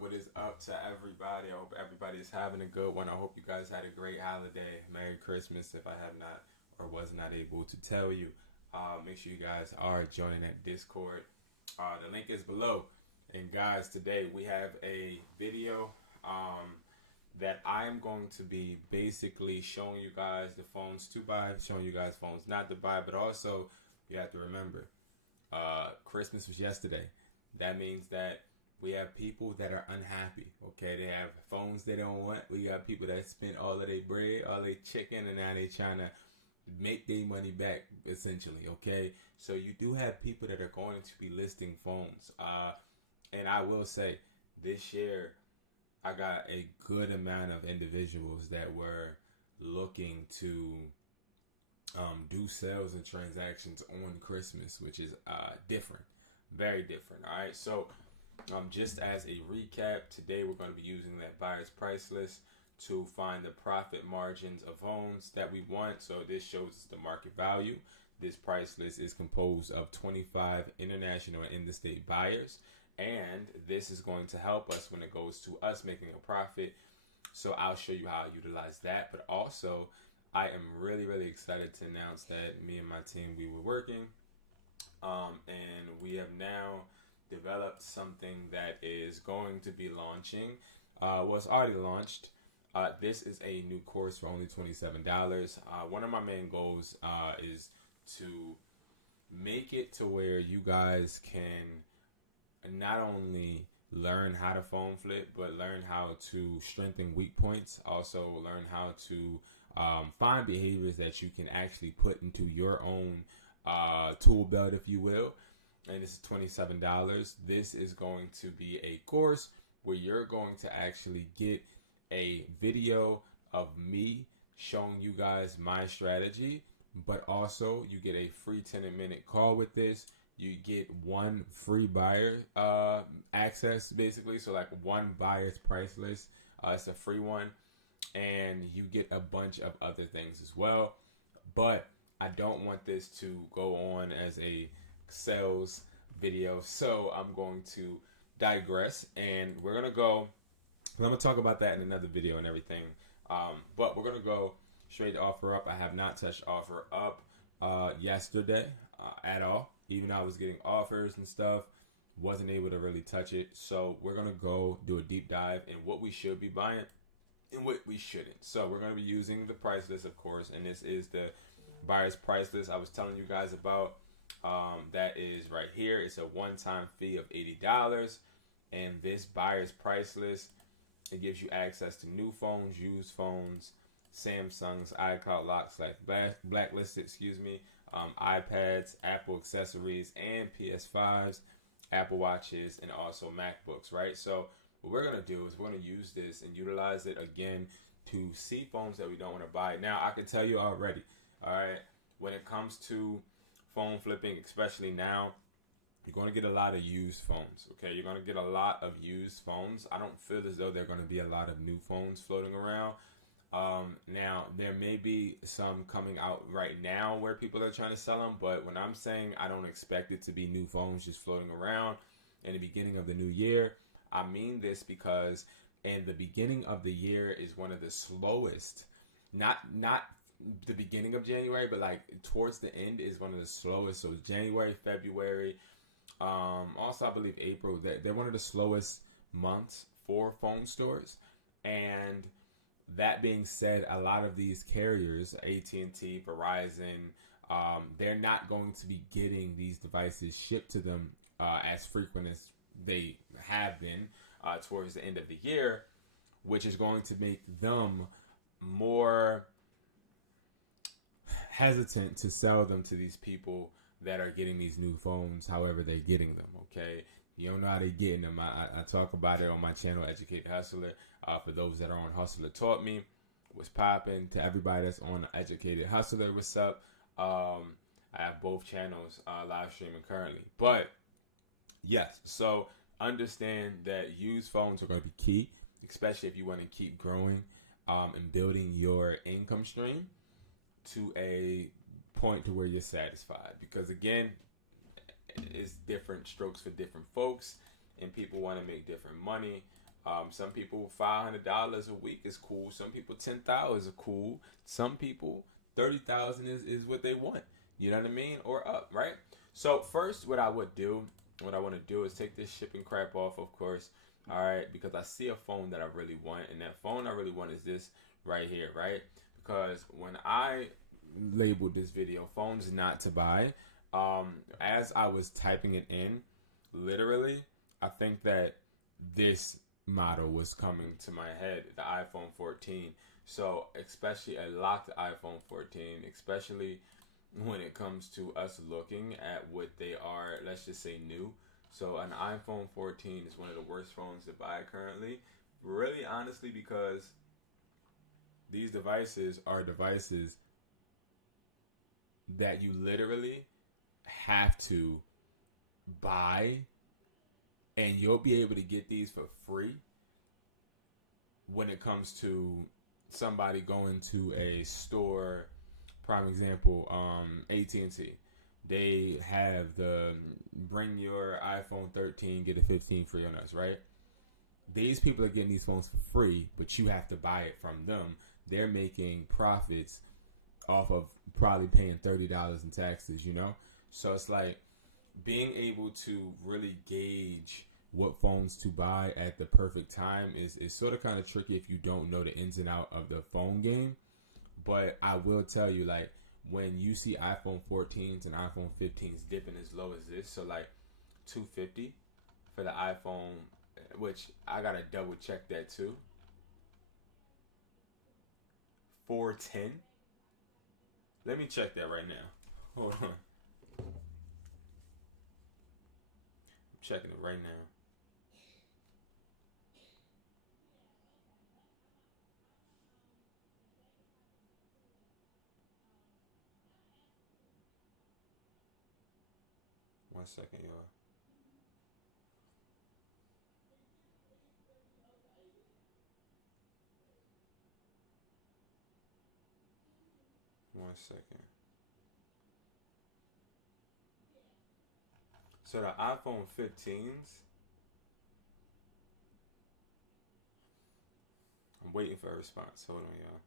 What is up to everybody? I hope everybody is having a good one. I hope you guys had a great holiday. Merry Christmas if I have not or was not able to tell you. Make sure you guys are joining that Discord. The link is below. And guys, today we have a video that I am going to be basically showing you guys the phones to buy, showing you guys phones not to buy, but also you have to remember, Christmas was yesterday. That means that we have people that are unhappy, okay? They have phones they don't want. We got people that spent all of their bread, all their chicken, and now they trying to make their money back, essentially, okay? So you do have people that are going to be listing phones. And I will say, this year, I got a good amount of individuals that were looking to do sales and transactions on Christmas, which is different, very different. All right, so just as a recap, today we're going to be using that buyer's price list to find the profit margins of homes that we want. So this shows us the market value. This price list is composed of 25 international and in-the-state buyers, and this is going to help us when it goes to us making a profit. So I'll show you how I utilize that, but also I am really, really excited to announce that me and my team, we were working, and we have now developed something that is going to be launching. It's already launched. This is a new course for only $27. One of my main goals is to make it to where you guys can not only learn how to phone flip, but learn how to strengthen weak points. Also learn how to find behaviors that you can actually put into your own tool belt, if you will. And this is $27. This is going to be a course where you're going to actually get a video of me showing you guys my strategy, but also you get a free 10-minute call with this. You get one free buyer access, basically. So like one buyer's price list. It's a free one. And you get a bunch of other things as well. But I don't want this to go on as a sales video, so I'm going to digress, and we're gonna go. I'm gonna talk about that in another video and everything. But we're gonna go straight to offer up. I have not touched offer up yesterday at all. Even though I was getting offers and stuff, wasn't able to really touch it. So we're gonna go do a deep dive in what we should be buying and what we shouldn't. So we're gonna be using the price list, of course, and this is the buyer's price list I was telling you guys about. That is right here. It's a one-time fee of $80, and this buyer's price list, it gives you access to new phones, used phones, Samsungs, iCloud locks, like blacklisted, iPads, Apple accessories, and PS5s, Apple Watches, and also MacBooks, right? So what we're gonna do is we're gonna use this and utilize it again to see phones that we don't want to buy. Now I can tell you already, all right, when it comes to phone flipping, especially now, you're going to get a lot of used phones, okay? You're going to get a lot of used phones. I don't feel as though there are going to be a lot of new phones floating around. Now, there may be some coming out right now where people are trying to sell them, but when I'm saying I don't expect it to be new phones just floating around in the beginning of the new year, I mean this because in the beginning of the year is one of the slowest, not the beginning of January, but like towards the end is one of the slowest. So January, February, also I believe April, they're one of the slowest months for phone stores. And that being said, a lot of these carriers, AT&T, Verizon, they're not going to be getting these devices shipped to them as frequent as they have been towards the end of the year, which is going to make them more hesitant to sell them to these people that are getting these new phones, however they're getting them, okay? You don't know how they're getting them. I talk about it on my channel, Educated Hustler. For those that are on Hustler Taught Me, what's popping. To everybody that's on Educated Hustler, what's up? I have both channels live streaming currently. But, yes, so understand that used phones are going to be key, especially if you want to keep growing and building your income stream to a point to where you're satisfied, because again, it's different strokes for different folks, and people want to make different money. Some people $500 a week is cool. Some people $10,000 is cool. Some people 30,000 is what they want. You know what I mean? Or up, right? So first, what I want to do is take this shipping crap off, of course. All right, because I see a phone that I really want, and that phone I really want is this right here, right? Because when I labeled this video, phones not to buy, as I was typing it in, literally, I think that this model was coming to my head, the iPhone 14. So, especially a locked iPhone 14, especially when it comes to us looking at what they are, let's just say new. So, an iPhone 14 is one of the worst phones to buy currently. Really, honestly, because these devices are devices that you literally have to buy, and you'll be able to get these for free when it comes to somebody going to a store. Prime example, AT&T. They have the bring your iPhone 13, get a 15 free on us, right? These people are getting these phones for free, but you have to buy it from them. They're making profits off of probably paying $30 in taxes, you know? So it's like being able to really gauge what phones to buy at the perfect time is sort of kind of tricky if you don't know the ins and out of the phone game. But I will tell you, like, when you see iPhone 14s and iPhone 15s dipping as low as this, so like $250 for the iPhone, which I gotta double check that too. $410. Let me check that right now. Hold on. I'm checking it right now. One second, y'all. One second. So the iPhone 15s, I'm waiting for a response. Hold on, y'all.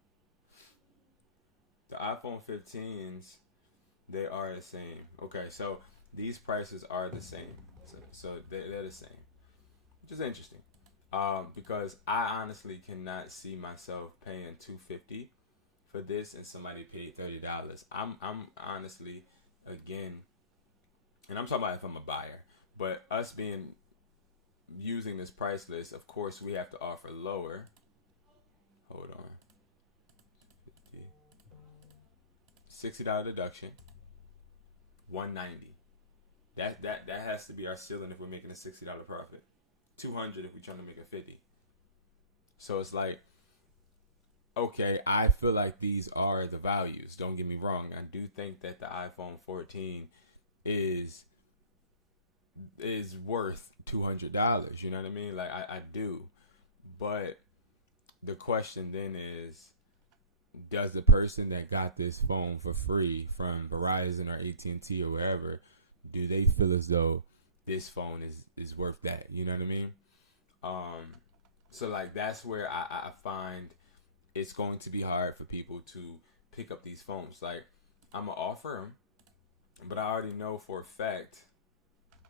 The iPhone 15s, they are the same. Okay, so these prices are the same. So they're the same, which is interesting. Because I honestly cannot see myself paying $250 for this and somebody paid $30. I'm honestly, again, and I'm talking about if I'm a buyer, but us being using this price list, of course we have to offer lower. Hold on. $60 deduction. $190. That has to be our ceiling if we're making a $60 profit. $200 if we're trying to make a $50. So it's like, okay, I feel like these are the values. Don't get me wrong. I do think that the iPhone 14 is worth $200. You know what I mean? Like I do. But the question then is, does the person that got this phone for free from Verizon or AT&T or wherever, do they feel as though this phone is worth that? You know what I mean? So like that's where I find it's going to be hard for people to pick up these phones. Like I'm gonna offer them, but I already know for a fact.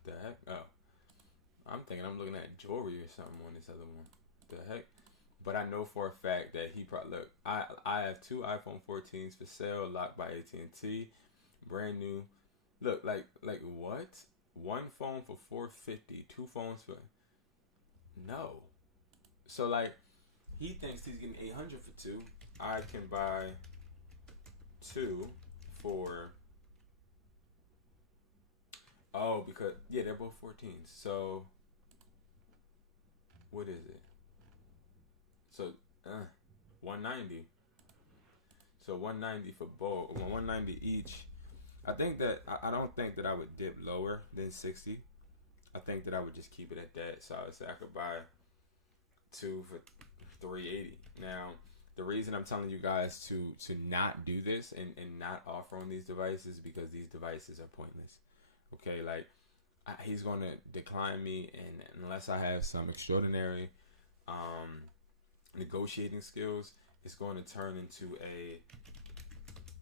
The heck? Oh, I'm thinking I'm looking at jewelry or something on this other one. The heck? But I know for a fact that he probably look. I have two iPhone 14s for sale, locked by AT&T, brand new. Look, like what? One phone for $450, two phones for no. So like, he thinks he's getting $800 for two. I can buy two for. Oh, because yeah, they're both 14s. So what is it? So, 190. So 190 for both. 190 each. I think that I don't think that I would dip lower than 60. I think that I would just keep it at that. So I would say I could buy two for 380. Now, the reason I'm telling you guys to not do this and not offer on these devices because these devices are pointless. Okay, like he's gonna decline me, and unless I have some extraordinary negotiating skills, it's going to turn into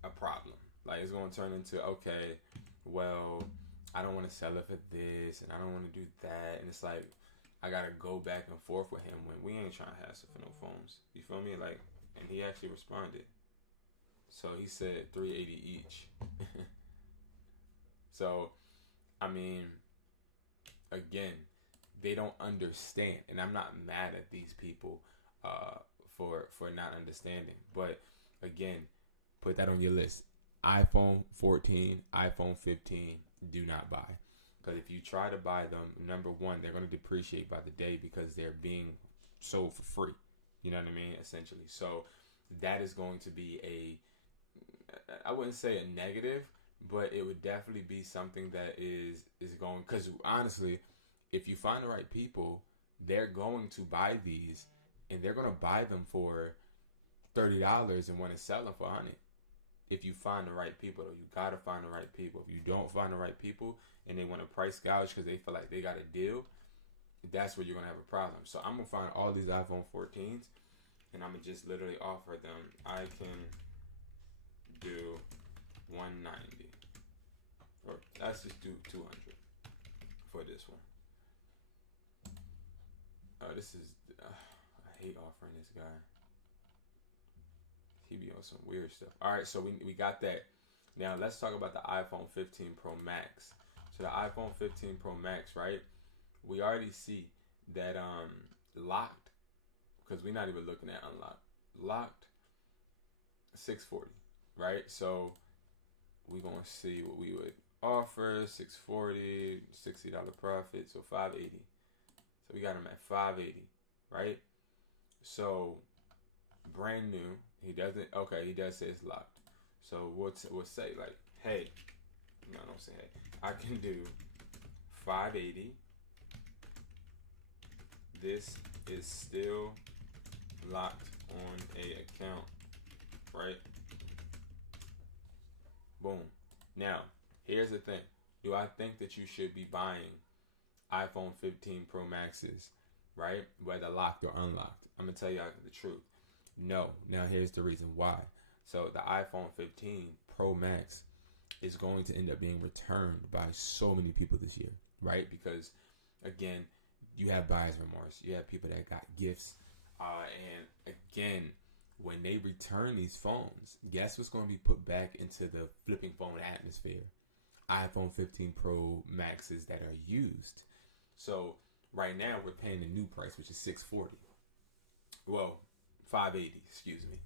a problem. Like it's going to turn into, okay, well, I don't want to sell it for this, and I don't want to do that, and it's like I gotta go back and forth with him when we ain't trying to hassle for no phones. You feel me? Like, and he actually responded. So he said $380 each. So, I mean, again, they don't understand, and I'm not mad at these people for not understanding. But again, put that on your list. iPhone 14, iPhone 15, do not buy. Because if you try to buy them, number one, they're going to depreciate by the day because they're being sold for free. You know what I mean? Essentially. So that is going to be I wouldn't say a negative, but it would definitely be something that is going, because honestly, if you find the right people, they're going to buy these, and they're going to buy them for $30 and want to sell them for $100. If you find the right people, though, you gotta find the right people. If you don't find the right people and they want to price gouge because they feel like they got a deal, that's where you're gonna have a problem. So I'm gonna find all these iPhone 14s, and I'm gonna just literally offer them. I can do 190, or let's just do 200 for this one. This is I hate offering this guy. He be on some weird stuff. All right, so we got that. Now let's talk about the iPhone 15 Pro Max. So the iPhone 15 Pro Max, right? We already see that locked, because we're not even looking at unlocked. Locked, $640, right? So we're gonna see what we would offer. $640, $60 profit, so $580. So we got him at $580, right? So brand new. He doesn't. Okay, he does say it's locked. So we'll say like, hey, no, don't say hey. I can do 580. This is still locked on a account, right? Boom. Now, here's the thing. Do I think that you should be buying iPhone 15 Pro Maxes, right? Whether locked or unlocked? I'm gonna tell you the truth. No. Now here's the reason why. So the iPhone 15 Pro Max is going to end up being returned by so many people this year, right? Because again, you have buyer's remorse. You have people that got gifts. And again, when they return these phones, guess what's going to be put back into the flipping phone atmosphere? iPhone 15 Pro Maxes that are used. So right now we're paying the new price, which is $640. Well, $580, excuse me.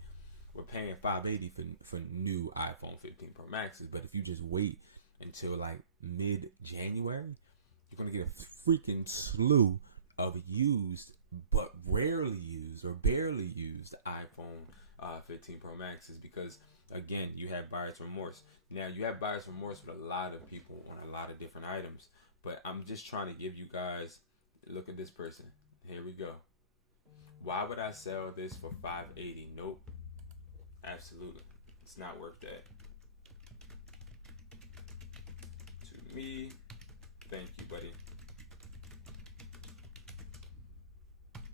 We're paying $580 for new iPhone 15 Pro Maxes, but if you just wait until like mid-January, you're going to get a freaking slew of used but rarely used or barely used iPhone 15 Pro Maxes, because again, you have buyer's remorse. Now you have buyer's remorse with a lot of people on a lot of different items, but I'm just trying to give you guys, look at this person. Here we go. Why would I sell this for $580? Nope. Absolutely. It's not worth that. To me, thank you, buddy.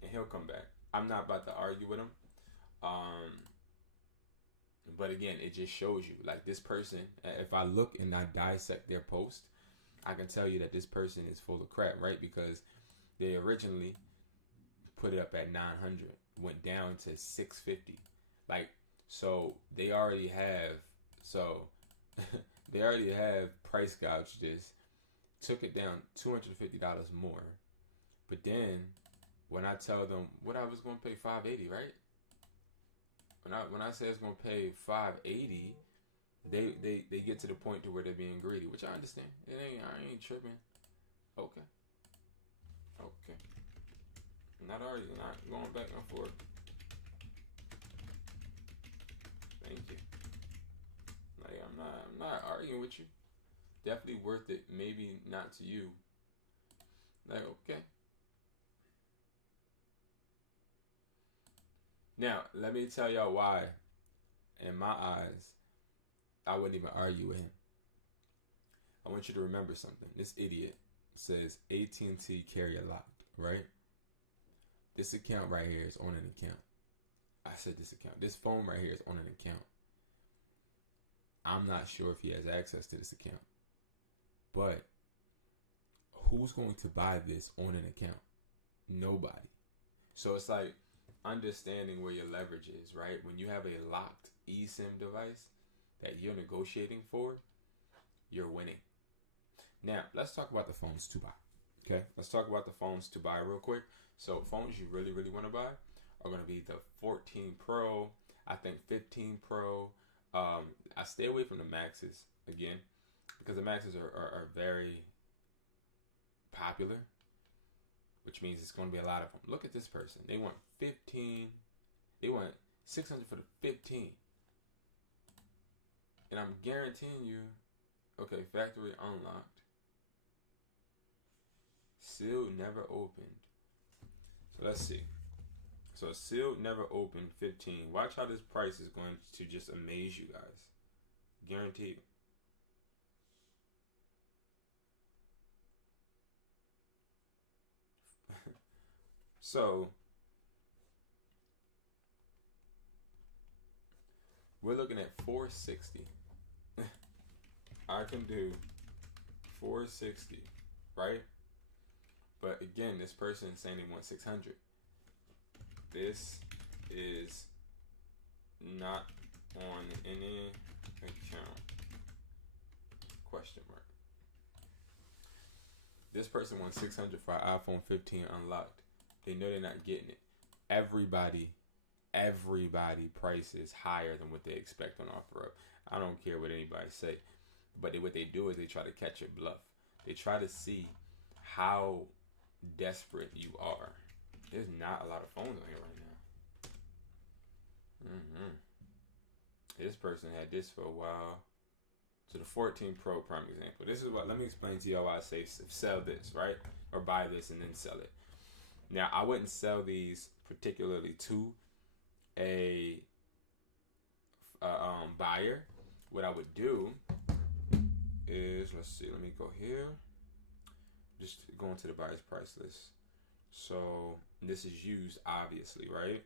And he'll come back. I'm not about to argue with him. But again, it just shows you, like, this person, if I look and I dissect their post, I can tell you that this person is full of crap, right? Because they originally put it up at 900, went down to 650. Like, so they already have price gouged this, took it down $250 more. But then when I tell them what I was going to pay $580, right? When I say it's going to pay $580, they get to the point to where they're being greedy, which I understand. I ain't tripping. Okay. I'm not arguing, not going back and forth. Thank you. Like, I'm not arguing with you. Definitely worth it. Maybe not to you. Like, okay. Now, let me tell y'all why, in my eyes, I wouldn't even argue with him. I want you to remember something. This idiot says AT&T carrier locked, right? This account right here is on an account. I said this account. This phone right here is on an account. I'm not sure if he has access to this account. But who's going to buy this on an account? Nobody. So it's like understanding where your leverage is, right? When you have a locked eSIM device that you're negotiating for, you're winning. Now, let's talk about the phones to buy. Okay, let's talk about the phones to buy real quick. So phones you really, really want to buy are going to be the 14 Pro, I think 15 Pro. I stay away from the Maxes, again, because the Maxes are very popular, which means it's going to be a lot of them. Look at this person. They want 15. They want 600 for the 15. And I'm guaranteeing you, okay, factory unlocked. Sealed, never opened. So let's see. So sealed, never opened, 15. Watch how this price is going to just amaze you guys. Guaranteed. So we're looking at 460. I can do 460, right? But again, this person is saying they want 600. This is not on any account. Question mark. This person wants 600 for an iPhone 15 unlocked. They know they're not getting it. Everybody price is higher than what they expect on OfferUp. I don't care what anybody say. But what they do is they try to catch your bluff. They try to see how desperate you are. There's not a lot of phones on here right now. This person had this for a while. So the 14 Pro, prime example. This is what, let me explain to y'all why I say sell this, right? Or buy this and then sell it. Now, I wouldn't sell these particularly to a buyer. What I would do is, let's see, let me go here. Just go into the buyer's price list. So this is used, obviously, right?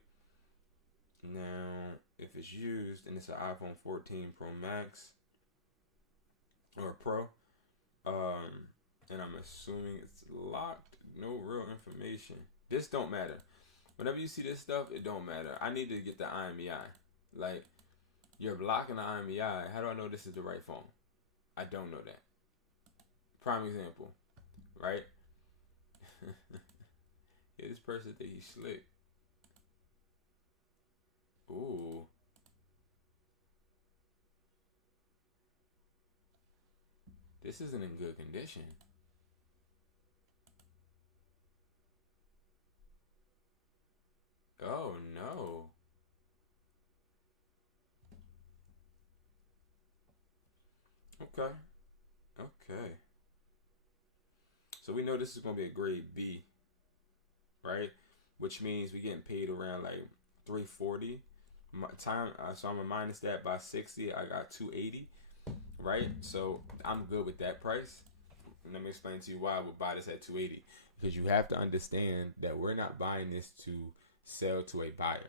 Now, if it's used and it's an iPhone 14 Pro Max or Pro, and I'm assuming it's locked, no real information. This don't matter. Whenever you see this stuff, it don't matter. I need to get the IMEI. Like, you're blocking the IMEI. How do I know this is the right phone? I don't know that. Prime example, right? Yeah, this person think he's slick. Ooh. This isn't in good condition. Oh no. Okay. Okay. So we know this is going to be a grade B, right? Which means we're getting paid around like $340. So I'm gonna minus that by 60. I got $280, right? So I'm good with that price. And let me explain to you why I would buy this at $280. Because you have to understand that we're not buying this to sell to a buyer.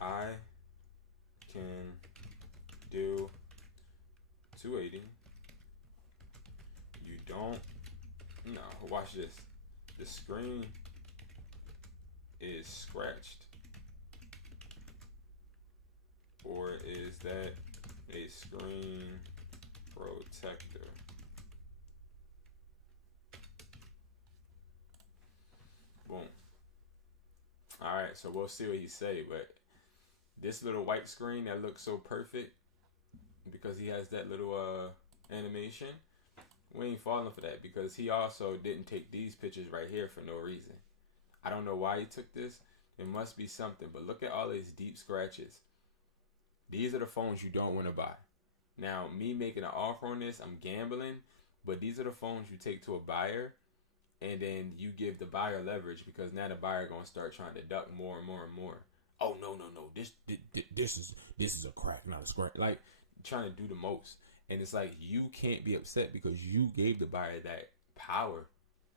I can do $280. You don't. No, watch this. The screen is scratched. Or is that a screen protector? Boom. Alright, so we'll see what he say, but this little white screen that looks so perfect because he has that little animation, we ain't falling for that because he also didn't take these pictures right here for no reason. I don't know why he took this. It must be something, but look at all these deep scratches. These are the phones you don't want to buy. Now, me making an offer on this, I'm gambling, but these are the phones you take to a buyer, and then you give the buyer leverage because now the buyer going to start trying to duck more and more and more. Oh, no. This is a crack, not a scratch. Like, trying to do the most. And it's like, you can't be upset because you gave the buyer that power,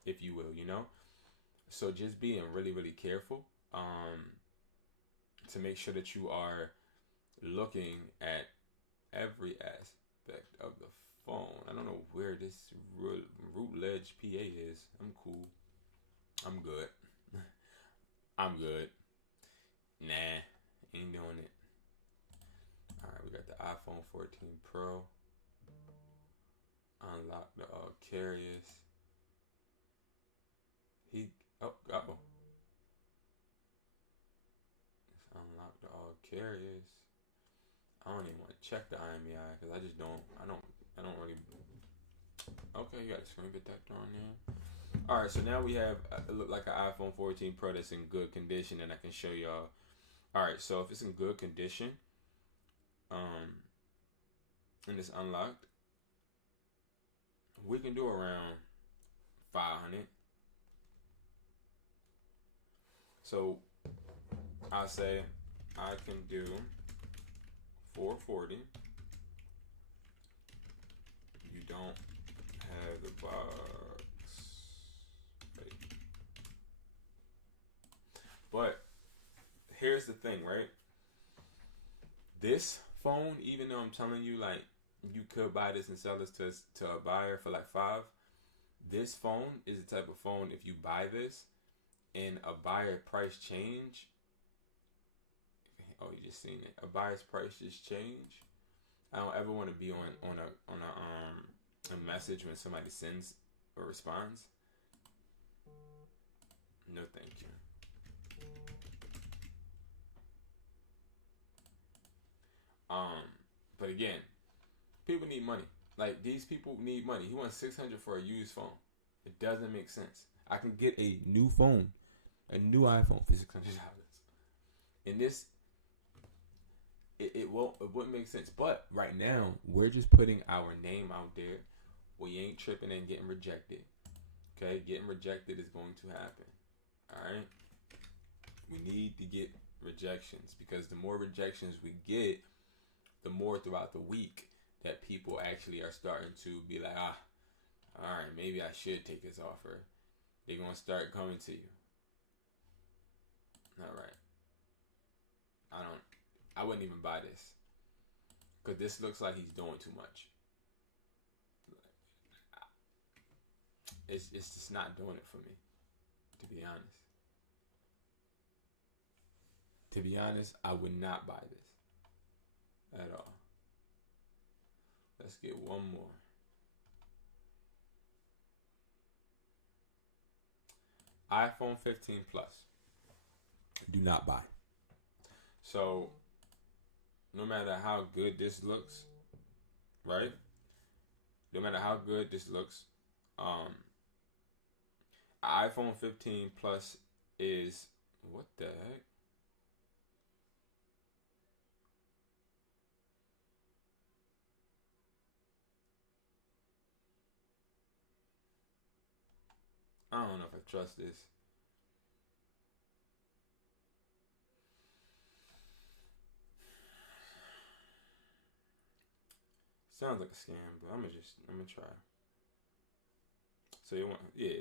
if you will, you know? So just being really, really careful um, to make sure that you are looking at every aspect of the phone. I don't know where this Rootledge PA is. I'm cool. I'm good. I'm good. Nah, ain't doing it. Alright, we got the iPhone 14 Pro. Unlock the carriers. Let's unlock the all carriers. I don't even want to check the IMEI because I don't really. Okay, you got a screen protector on there. Alright, so now we have it look like an iPhone 14 Pro that's in good condition, and I can show y'all. Alright, so if it's in good condition, and it's unlocked, we can do around 500. So I'll say I can do 440. You don't have the box. Right. But here's the thing, right? This phone, even though I'm telling you, like, you could buy this and sell this to a buyer for like $5, this phone is the type of phone, if you buy this and a buyer price change, oh, you just seen it, a buyer's price just change, I don't ever want to be on a message when somebody sends or responds. No, thank you. But again, people need money. Like, these people need money. He wants $600 for a used phone. It doesn't make sense. I can get a new phone, a new iPhone for $600. And this, it wouldn't make sense. But right now, we're just putting our name out there. We ain't tripping and getting rejected. Okay, getting rejected is going to happen. All right, we need to get rejections, because the more rejections we get, the more throughout the week that people actually are starting to be like, all right, maybe I should take this offer. They're going to start coming to you. All right. I wouldn't even buy this, because this looks like he's doing too much. It's just not doing it for me, to be honest. To be honest, I would not buy this at all. Let's get one more. iPhone 15 Plus. Do not buy. So, no matter how good this looks, right? No matter how good this looks, iPhone 15 Plus is, what the heck? I don't know if I trust this. Sounds like a scam, but I'm gonna try. So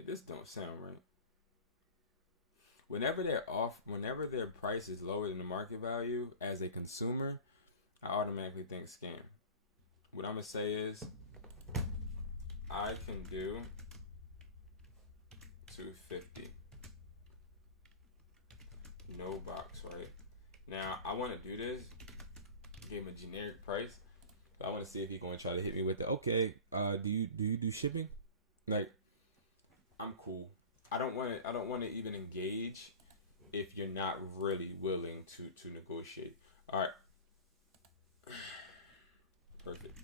this don't sound right. Whenever their price is lower than the market value, as a consumer, I automatically think scam. What I'm gonna say is, I can do 250. No box, right? Now I want to do this. Give him a generic price. But I want to see if he's going to try to hit me with the, okay, do you do shipping? Like, I'm cool. I don't want to even engage if you're not really willing to negotiate. All right. Perfect.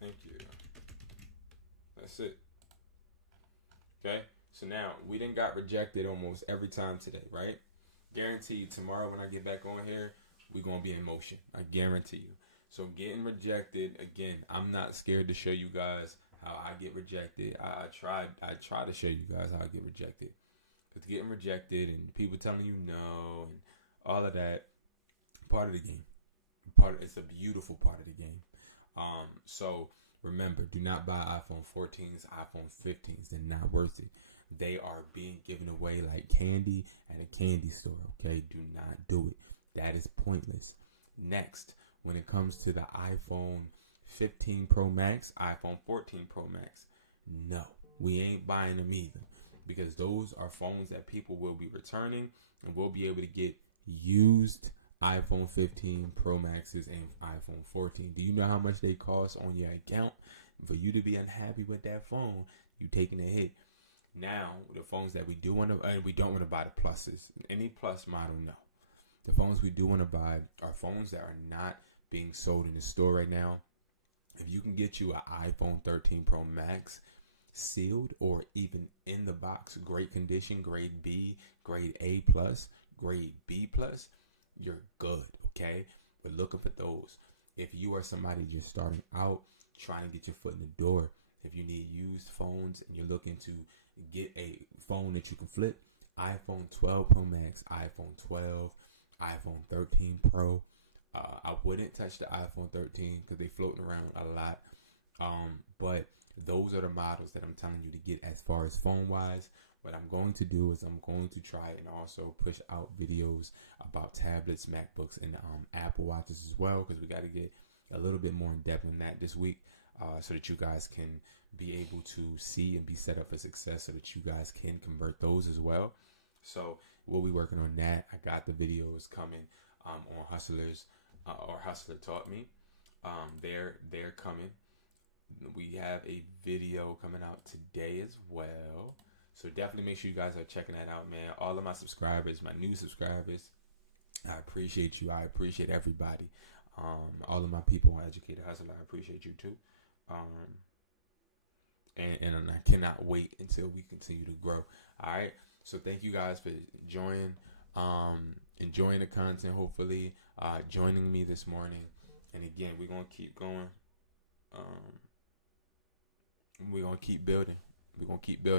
Thank you. That's it. Okay. So now we done got rejected almost every time today, right? Guaranteed tomorrow when I get back on here, we're going to be in motion. I guarantee you. So getting rejected, again, I'm not scared to show you guys how I get rejected. I try to show you guys how I get rejected. Because getting rejected and people telling you no and all of that, part of the game. It's a beautiful part of the game. So remember, do not buy iPhone 14s, iPhone 15s. They're not worth it. They are being given away like candy at a candy store. Okay, do not do it. That is pointless. Next, when it comes to the iPhone 15 Pro Max, iPhone 14 Pro Max, no, we ain't buying them either, because those are phones that people will be returning, and we'll be able to get used iPhone 15 Pro Maxes and iPhone 14. Do you know how much they cost on your account? For you to be unhappy with that phone, you taking a hit. Now, the phones that we do want to, and we don't want to buy the pluses. Any plus model, no. The phones we do want to buy are phones that are not being sold in the store right now. If you can get you an iPhone 13 Pro Max sealed or even in the box, great condition, grade B, grade A plus, grade B plus, you're good, okay? We're looking for those. If you are somebody just starting out, trying to get your foot in the door, if you need used phones and you're looking to get a phone that you can flip, iPhone 12 Pro Max, iPhone 12, iPhone 13 Pro. I wouldn't touch the iPhone 13 because they're floating around a lot. But those are the models that I'm telling you to get as far as phone wise. What I'm going to do is I'm going to try and also push out videos about tablets, MacBooks, and Apple Watches as well, because we got to get a little bit more in depth on that this week, so that you guys can be able to see and be set up for success, so that you guys can convert those as well. So we'll be working on that. I got the videos coming on Hustlers or Hustler Taught Me. They're coming. We have a video coming out today as well. So definitely make sure you guys are checking that out, man. All of my subscribers, my new subscribers, I appreciate you. I appreciate everybody. All of my people on Educated Hustler, I appreciate you too. And I cannot wait until we continue to grow. All right. So thank you guys for enjoying the content, hopefully, joining me this morning. And again, we're going to keep going. We're going to keep building. We're going to keep building.